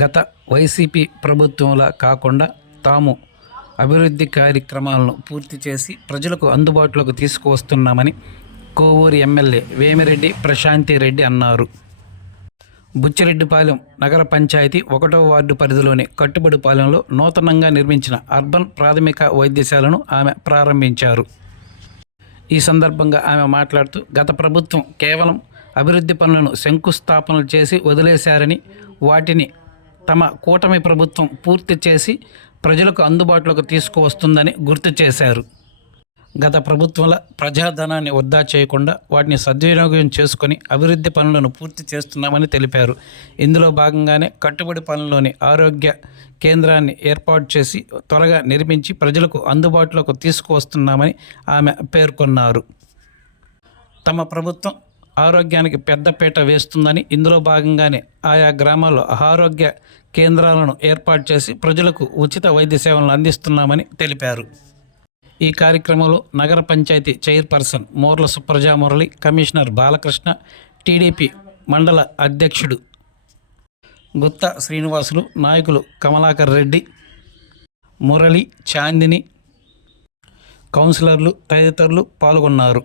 గత వైసీపీ ప్రభుత్వంలా కాకుండా తాము అభివృద్ధి కార్యక్రమాలను పూర్తి చేసి ప్రజలకు అందుబాటులోకి తీసుకువస్తున్నామని కోవూరు ఎమ్మెల్యే వేమిరెడ్డి ప్రశాంతిరెడ్డి అన్నారు. బుచ్చిరెడ్డిపాలెం నగర పంచాయతీ 1వ వార్డు పరిధిలోని కట్టుబడిపాలెంలో నూతనంగా నిర్మించిన అర్బన్ ప్రాథమిక వైద్యశాలను ఆమె ప్రారంభించారు. ఈ సందర్భంగా ఆమె మాట్లాడుతూ గత ప్రభుత్వం కేవలం అభివృద్ధి పనులను శంకుస్థాపనలు చేసి వదిలేశారని, వాటిని తమ కూటమి ప్రభుత్వం పూర్తి చేసి ప్రజలకు అందుబాటులోకి తీసుకువస్తుందని గుర్తు చేశారు. గత ప్రభుత్వంలో ప్రజాధనాన్ని వృధా చేయకుండా వాటిని సద్వినియోగం చేసుకొని అభివృద్ధి పనులను పూర్తి చేస్తున్నామని తెలిపారు. ఇందులో భాగంగానే కట్టుబడి పనుల్లోని ఆరోగ్య కేంద్రాన్ని ఏర్పాటు చేసి త్వరగా నిర్మించి ప్రజలకు అందుబాటులోకి తీసుకువస్తున్నామని ఆమె పేర్కొన్నారు. తమ ప్రభుత్వం ఆరోగ్యానికి పెద్దపీట వేస్తుందని, ఇందులో భాగంగానే ఆయా గ్రామాల్లో ఆరోగ్య కేంద్రాలను ఏర్పాటు చేసి ప్రజలకు ఉచిత వైద్య సేవలను అందిస్తున్నామని తెలిపారు. ఈ కార్యక్రమంలో నగర పంచాయతీ chairperson Morla Supraja Murali, commissioner Balakrishna, TDP మండల అధ్యక్షుడు గుత్తా శ్రీనివాసులు, నాయకులు కమలాకర్ రెడ్డి, మురళి, చాందిని, కౌన్సిలర్లు తదితరులు పాల్గొన్నారు.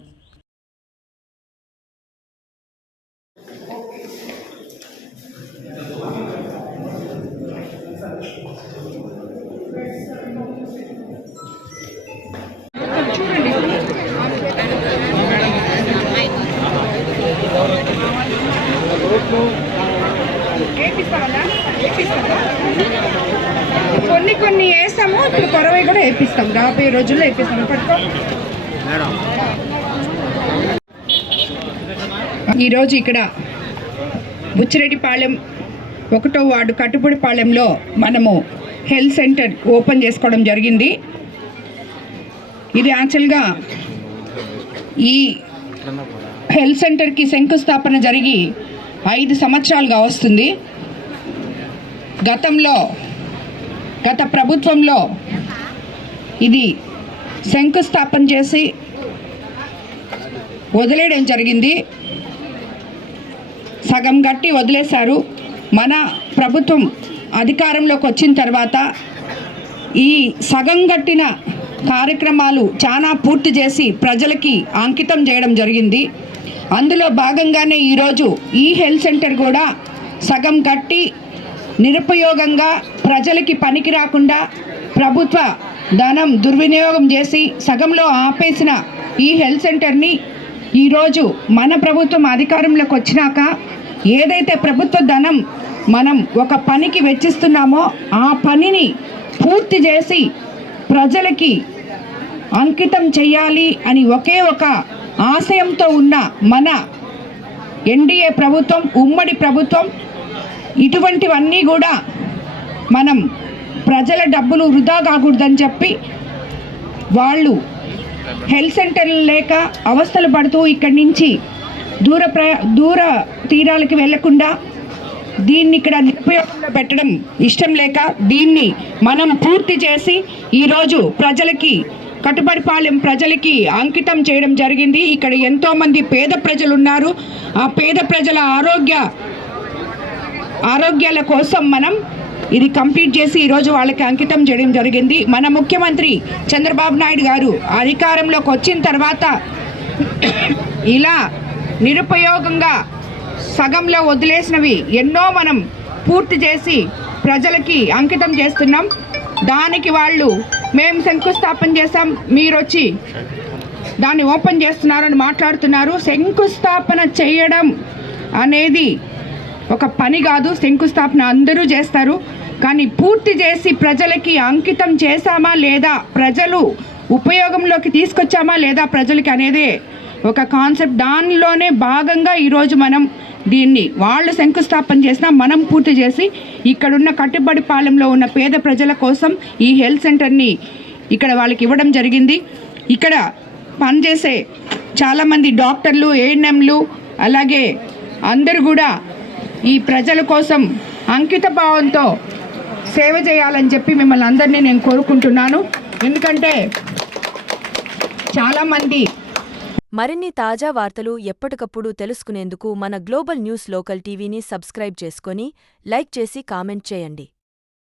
కొన్ని వేస్తాము, ఇప్పుడు కొరవై కూడా వేపిస్తాం, రాబోయే రోజుల్లో వేపిస్తాము. పట్టుకో. ఈరోజు ఇక్కడ బుచ్చిరెడ్డిపాలెం 1వ వార్డు కట్టుబడిపాలెంలో మనము హెల్త్ సెంటర్ ఓపెన్ చేసుకోవడం జరిగింది. ఇది యాక్చువల్గా ఈ హెల్త్ సెంటర్కి శంకుస్థాపన జరిగి 5 సంవత్సరాలుగా వస్తుంది. గత ప్రభుత్వంలో ఇది శంకుస్థాపన చేసి వదిలేయడం జరిగింది. సగం గట్టి వదిలేశారు. మన ప్రభుత్వం అధికారంలోకి వచ్చిన తర్వాత ఈ సగం గట్టిన కార్యక్రమాలు చాలా పూర్తి చేసి ప్రజలకి అంకితం చేయడం జరిగింది. అందులో భాగంగానే ఈరోజు ఈ హెల్త్ సెంటర్ కూడా సగం కట్టి నిరుపయోగంగా ప్రజలకి పనికి రాకుండా ప్రభుత్వ ధనం దుర్వినియోగం చేసి సగంలో ఆపేసిన ఈ హెల్త్ సెంటర్ని ఈరోజు మన ప్రభుత్వం అధికారంలోకి వచ్చినాక ఏదైతే ప్రభుత్వ ధనం మనం ఒక పనికి వెచ్చిస్తున్నామో ఆ పనిని పూర్తి చేసి ప్రజలకి అంకితం చేయాలి అని ఒకే ఒక ఆశయంతో ఉన్న మన ఎన్డీఏ ప్రభుత్వం, ఉమ్మడి ప్రభుత్వం, ఇటువంటివన్నీ కూడా మనం ప్రజల డబ్బులు వృధా కాకూడదని చెప్పి వాళ్ళు హెల్త్ సెంటర్లు లేక అవస్థలు పడుతూ ఇక్కడి నుంచి దూర తీరాలకి వెళ్లకుండా దీన్ని ఇక్కడ నిరుపయోగంలో పెట్టడం ఇష్టం లేక దీన్ని మనం పూర్తి చేసి ఈరోజు ప్రజలకి కట్టుబడిపాలెం ప్రజలకి అంకితం చేయడం జరిగింది. ఇక్కడ ఎంతోమంది పేద ప్రజలు ఉన్నారు. ఆ పేద ప్రజల ఆరోగ్యాల కోసం మనం ఇది కంప్లీట్ చేసి ఈరోజు వాళ్ళకి అంకితం చేయడం జరిగింది. మన ముఖ్యమంత్రి చంద్రబాబు నాయుడు గారు అధికారంలోకి వచ్చిన తర్వాత ఇలా నిరుపయోగంగా సగంలో వదిలేసినవి ఎన్నో మనం పూర్తి చేసి ప్రజలకి అంకితం చేస్తున్నాం. దానికి వాళ్ళు మేము శంకుస్థాపన చేసాం, మీరు వచ్చి దాన్ని ఓపెన్ చేస్తున్నారని మాట్లాడుతున్నారు. శంకుస్థాపన చేయడం అనేది ఒక పని కాదు. శంకుస్థాపన అందరూ చేస్తారు, కానీ పూర్తి చేసి ప్రజలకి అంకితం చేశామా లేదా, ప్రజలు ఉపయోగంలోకి తీసుకొచ్చామా లేదా ప్రజలకి అనేదే ఒక కాన్సెప్ట్. దానిలోనే భాగంగా ఈరోజు మనం దీన్ని వాళ్ళు శంకుస్థాపన చేసినా మనం పూర్తి చేసి ఇక్కడున్న కట్టుబడిపాలెంలో ఉన్న పేద ప్రజల కోసం ఈ హెల్త్ సెంటర్ని ఇక్కడ వాళ్ళకి ఇవ్వడం జరిగింది. ఇక్కడ పనిచేసే చాలామంది డాక్టర్లు, ఏఎన్ఎంలు, అలాగే అందరూ కూడా ఈ ప్రజల కోసం అంకిత భావంతో సేవ చేయాలని చెప్పి మిమ్మల్ని అందరినీ నేను కోరుకుంటున్నాను. ఎందుకంటే చాలామంది మరిన్ని తాజా వార్తలు ఎప్పటికప్పుడు తెలుసుకునేందుకు మన గ్లోబల్ న్యూస్ లోకల్ టీవీని సబ్స్క్రైబ్ చేసుకొని లైక్ చేసి కామెంట్ చేయండి.